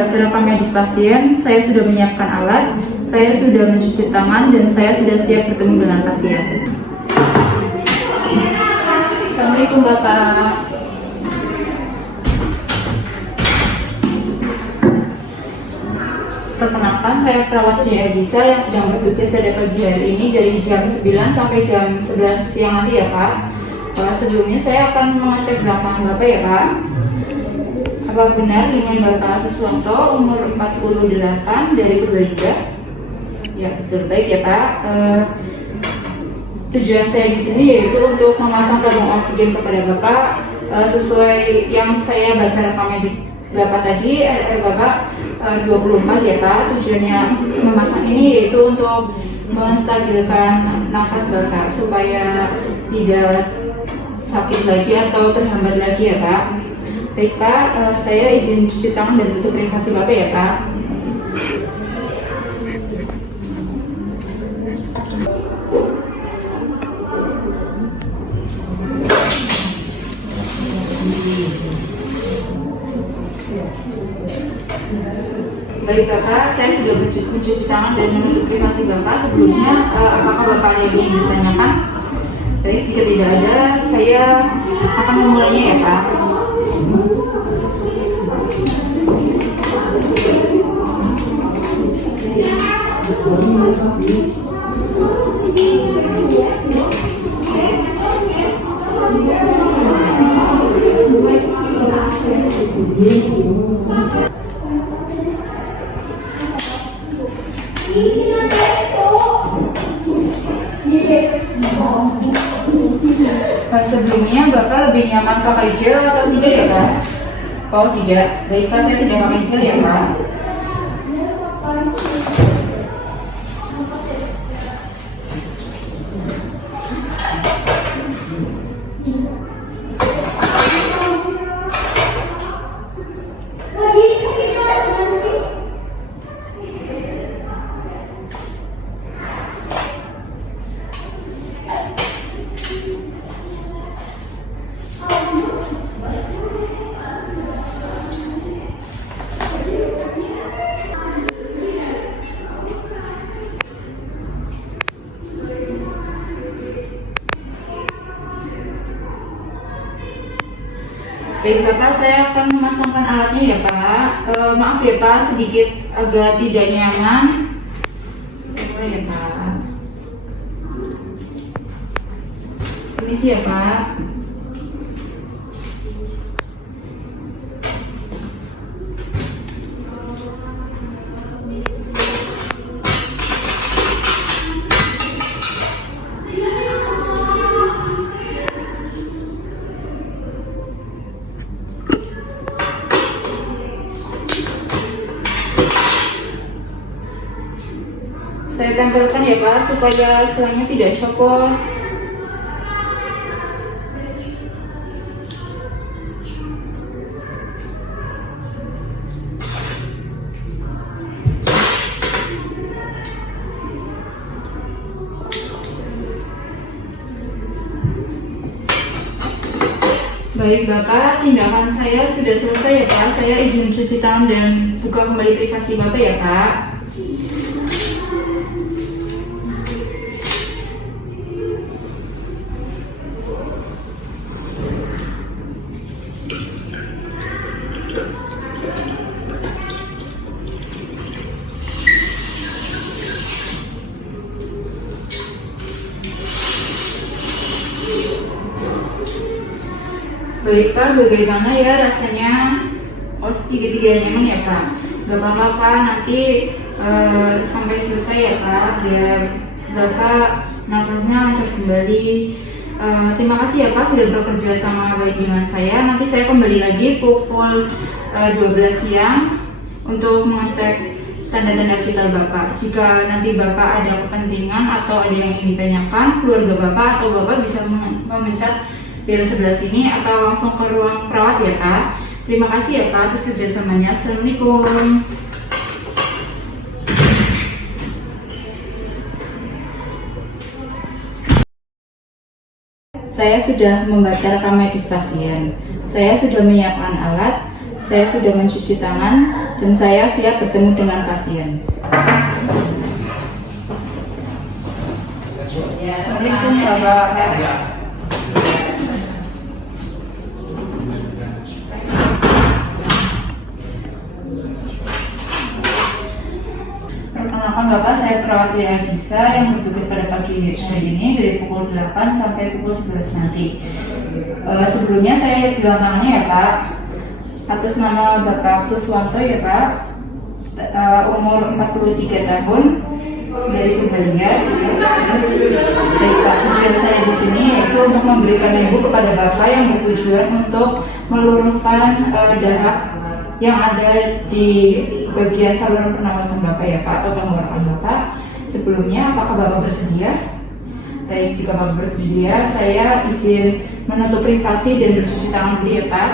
membaca rekam medis pasien, saya sudah menyiapkan alat, saya sudah mencuci tangan, dan saya sudah siap bertemu dengan pasien. Assalamualaikum Bapak. Perkenalkan, saya perawat J. Elisa yang sedang bertugas pada pagi hari ini dari jam 9 sampai jam 11 siang nanti ya Pak. Sebelumnya saya akan mengecek berat tangan Bapak ya Pak. Apa benar dengan Bapak Suswanto, umur 48 dari Purbalingga? Ya betul, baik ya Pak. Tujuan saya di sini yaitu untuk memasang tabung oksigen kepada Bapak sesuai yang saya baca rekam medis Bapak tadi, RR Bapak 24 ya Pak. Tujuannya memasang ini yaitu untuk menstabilkan nafas Bapak supaya tidak sakit lagi atau terhambat lagi ya Pak. Baik Pak, saya izin cuci tangan dan tutup privasi Bapak ya Pak. Baik Bapak, saya sudah mencuci tangan dan menutup privasi Bapak. Sebelumnya, apakah Bapak ada yang ingin ditanyakan? Baik, jika tidak ada, saya akan memulainya ya Pak. Sebelumnya Bapak lebih nyaman pakai gel atau tidak ya Pak? Oh tidak, baik Pak, saya tidak pakai gel ya Pak. Baik Bapak, saya akan memasangkan alatnya ya Pak. Maaf ya Pak, sedikit agak tidak nyaman. Coba ya Pak. Permisi ya Pak. Saya tempelkan ya Pak supaya selangnya tidak copot. Baik Bapak, tindakan saya sudah selesai ya Pak. Saya izin cuci tangan dan buka kembali privasi Bapak ya Pak. Baik Pak, bagaimana ya rasanya? Oh, tidak nyaman ya Pak? Gak apa-apa Pak, nanti sampai selesai ya Pak, biar Bapak nafasnya lancar kembali. Terima kasih ya Pak sudah bekerja sama baik dengan saya. Nanti saya kembali lagi pukul 12 siang untuk mengecek tanda-tanda vital Bapak. Jika nanti Bapak ada kepentingan atau ada yang ingin ditanyakan, keluarga Bapak atau Bapak bisa memencet bel sebelah sini atau langsung ke ruang perawat ya Pak. Terima kasih ya Pak atas kerjasamanya. Assalamualaikum. Saya sudah membaca rekam medis pasien. Saya sudah menyiapkan alat. Saya sudah mencuci tangan dan saya siap bertemu dengan pasien. Assalamualaikum Bapak. Perkenalkan Bapak, saya perawat Lia Gisa yang bertugas pada pagi hari ini dari pukul 8 sampai pukul 11 nanti. Sebelumnya saya lihat di belakangnya ya Pak, atas nama Bapak Suswanto ya Pak, umur 43 tahun, dari Purbalingga. Baik Pak, tujuan saya di sini yaitu untuk memberikan ibu kepada Bapak yang bertujuan untuk meluruhkan dahak yang ada di bagian saluran pernafasan Bapak ya Pak, atau tenggorokan Bapak. Sebelumnya, apakah Bapak bersedia? Baik, jika Bapak bersedia, saya izin menutup privasi dan bercuci tangan dulu ya Pak.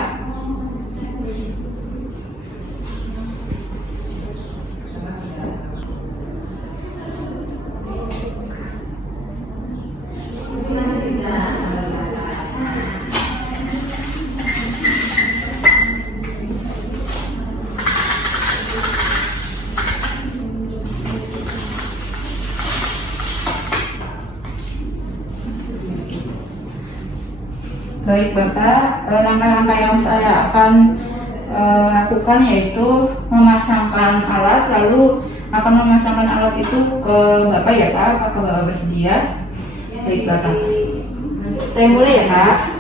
Baik Bapak, langkah-langkah yang saya akan lakukan yaitu memasangkan alat, lalu akan memasangkan alat itu ke Bapak ya Pak. Apakah Bapak bersedia? Baik Bapak, saya mulai ya Pak.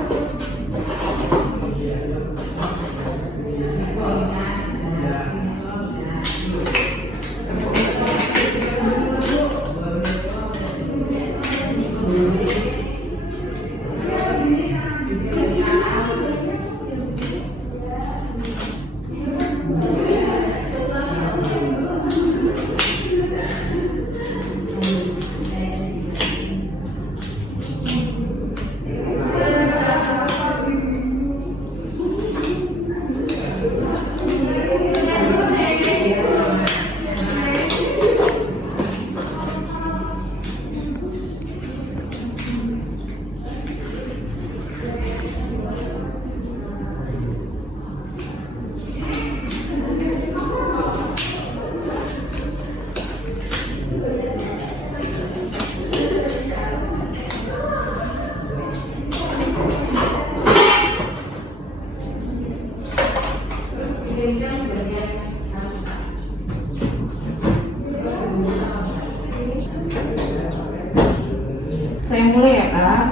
Saya mulai ya Pak.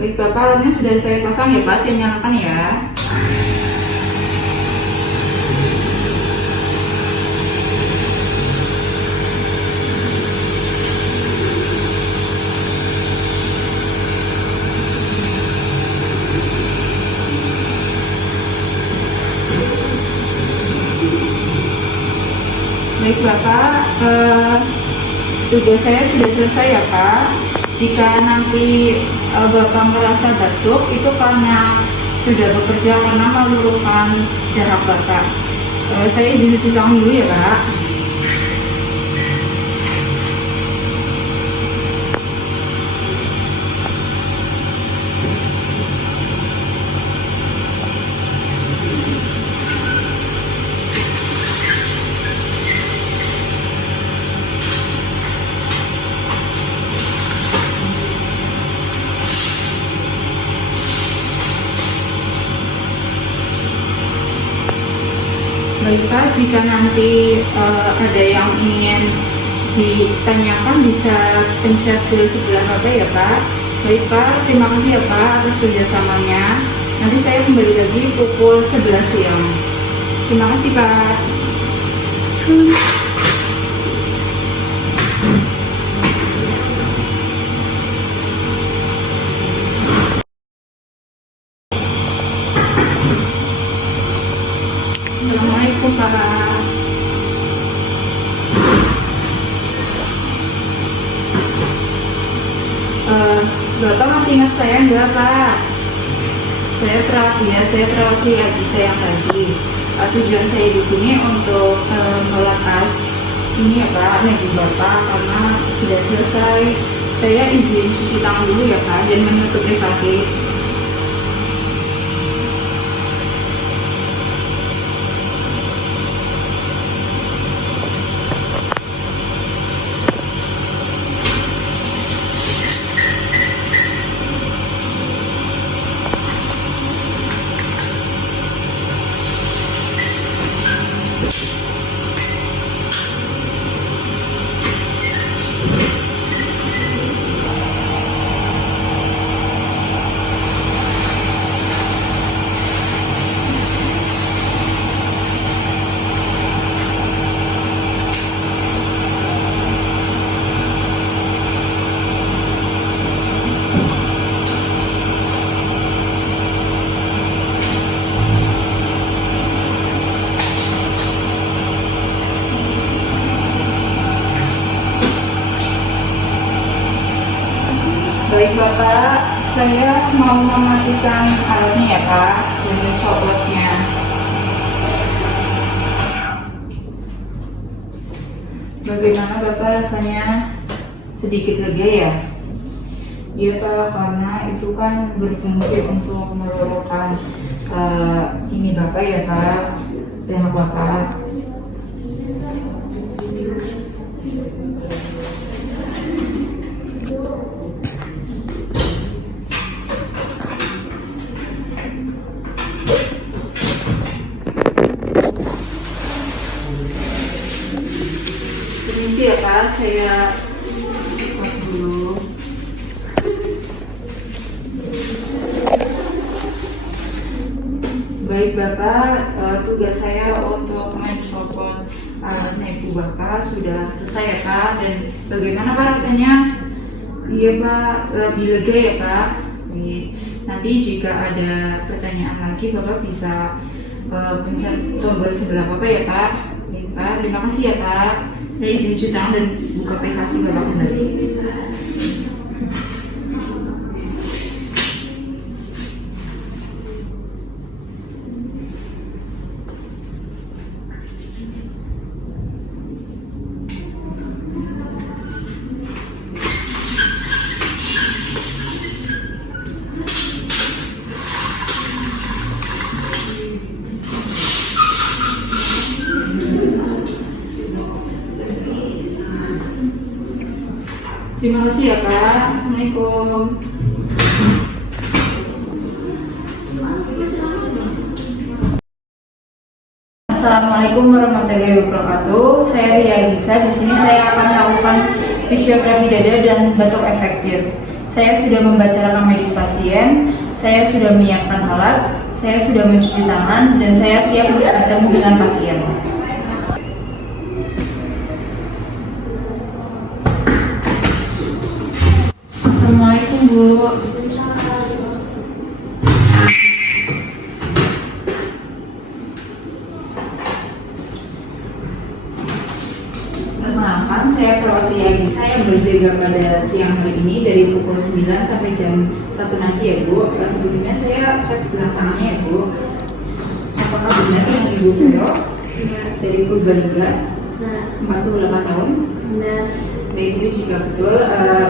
Baik Bapak, alatnya sudah saya pasang ya Pak, saya nyalakan ya. Baik Bapak, tugas saya sudah selesai ya Pak. Jika nanti Bapak merasa batuk, itu karena sudah bekerja karena meluruhkan darah Bapak. Saya izin cuci tangan dulu ya Pak. Baik Pak, jika nanti ada yang ingin ditanyakan bisa pencet di sebelah HP ya Pak. Baik Pak, terima kasih ya Pak atas kerjasamanya. Nanti saya kembali lagi pukul 11 siang. Terima kasih Pak. Assalamualaikum Pak. Bapak masih ingat saya enggak Pak? Saya perawat adik saya yang tadi. Tujuan saya di sini untuk melepas ini ya Pak, negi Bapak karena sudah selesai. Saya izin cuci tangan dulu ya Pak dan menutup privasi. Baik Bapak, saya mau mematikan alatnya ya Pak, dan coklatnya. Bagaimana Bapak rasanya? Sedikit lega ya? Iya Pak, karena itu kan berfungsi untuk meluruhkan ini Bapak ya Pak, leher Bapak. Permisi ya Pak, saya pas dulu. Baik Bapak, tugas saya untuk mencopot alatnya Ibu Bapak sudah selesai ya Pak. Dan bagaimana Pak rasanya? Iya Pak, lebih lega ya Pak. Nanti jika ada pertanyaan lagi Bapak bisa pencet tombol sebelah Bapak ya Pak. Baik Pak, terima kasih ya Pak. Saya izin cuci tangan dan buka privasi Bapak kembali. Terima kasih ya Pak. Assalamualaikum. Assalamualaikum warahmatullahi wabarakatuh. Saya Ria Gisa. Di sini saya akan melakukan fisioterapi dada dan batuk efektif. Saya sudah membaca rekam medis pasien. Saya sudah menyiapkan alat. Saya sudah mencuci tangan dan saya siap bertemu dengan pasien. Assalamualaikum Bu. Perkenalkan, saya perawat Ria Gisa yang berjaga pada siang hari ini dari pukul 9 sampai jam 1 nanti ya Bu. Sebelumnya saya cek belakangnya ya Bu. Apakah benar yang Ibu Vero dari Purbalingga 48 tahun? Benar. Baik, itu jika betul,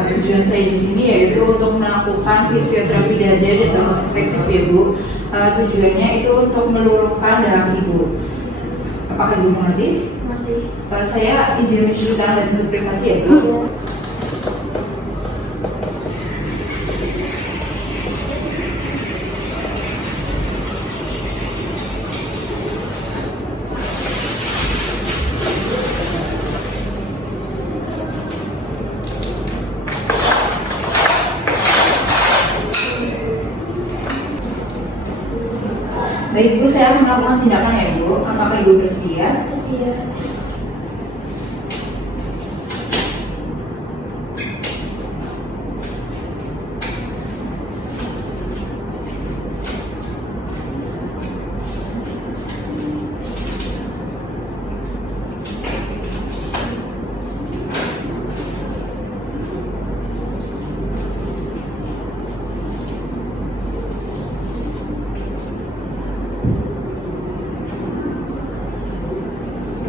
tujuan saya di sini yaitu untuk melakukan fisioterapi dada dan batuk efektif ya Bu. Tujuannya itu untuk meluruhkan dahak Ibu. Apakah Ibu mengerti? Mengerti. Saya izin mencuci tangan dan tutup privasi ya Bu. Baik Bu, saya akan melakukan tindakan ya Bu. Apakah Ibu bersedia? Setia.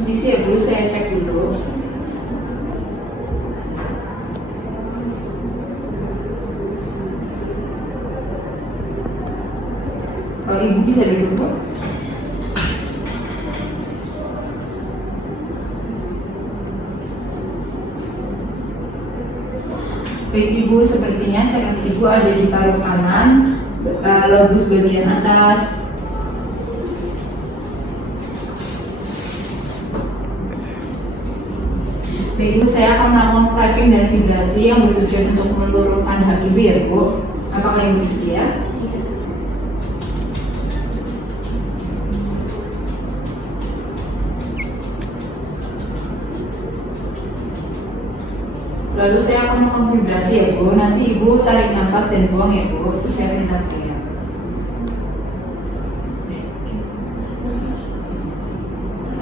Permisi ya Bu, saya cek dulu. Ibu bisa duduk Bu. Baik Ibu, sepertinya saraf Ibu ada di paru kanan, lobus bagian atas. Baik Ibu, saya akan melakukan clapping dan vibrasi yang bertujuan untuk meluruhkan hak Ibu ya Bu. Apakah Ibu bersedia? Lalu saya akan melakukan vibrasi ya Bu. Nanti Ibu tarik nafas dan buang ya Bu, sesuai perintah saya.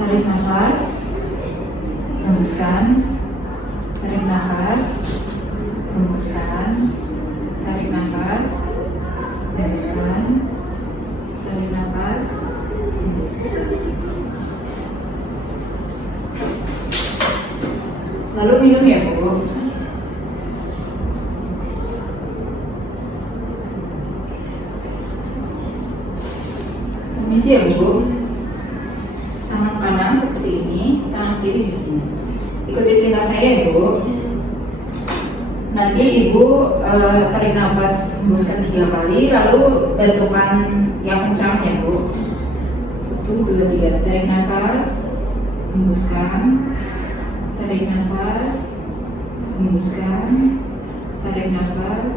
Tarik nafas, hembuskan. Tarik nafas, hembuskan. Tarik nafas, hembuskan. Tarik nafas, hembuskan. Lalu minum ya Bu. Permisi ya Bu. Tangan kanan seperti ini, tangan kiri di sini. Ikuti perintah saya ya Bu. Nanti Ibu tarik nafas, hembuskan 3 kali, lalu bantukan yang kencang ya Bu. 1, 2, 3. Tarik nafas, hembuskan. Tarik nafas, hembuskan. Tarik nafas,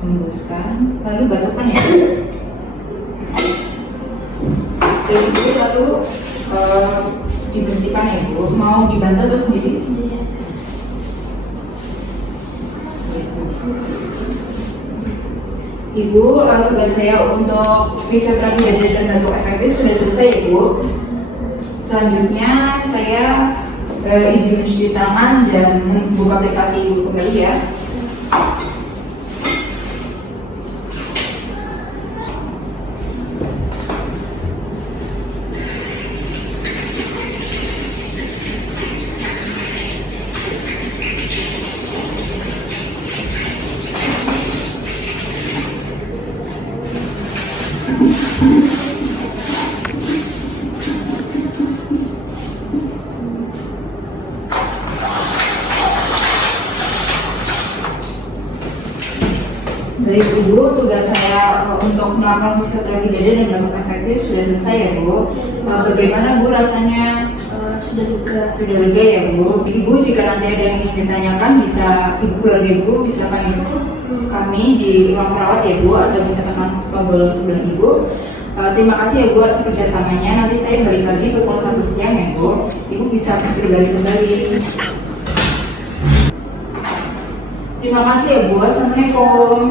hembuskan. Lalu bantukan ya Bu. Ibu lalu dibersihkan ya Bu. Mau dibantu atau sendiri? Sendiri aja. Ibu, tugas saya untuk fisioterapi dada dan batuk efektif sudah selesai ya Bu. Selanjutnya saya izin mencuci tangan dan membuka aplikasi Ibu kembali ya. Baik Ibu, tugas saya untuk melakukan fisioterapi dada dan batuk efektif sudah selesai ya Bu. Bagaimana Bu rasanya? Sudah lega. Sudah lega ya Bu. Ibu jika nanti ada yang ingin ditanyakan bisa Ibu keluarga Ibu bisa panggil kami di ruang perawat ya Bu, atau bisa teman tombol sebelah Ibu. Terima kasih ya Bu atas kerjasamanya. Nanti saya balik lagi pukul 1 siang ya Bu. Ibu bisa berbalik kembali. Terima kasih ya Bu. Assalamualaikum.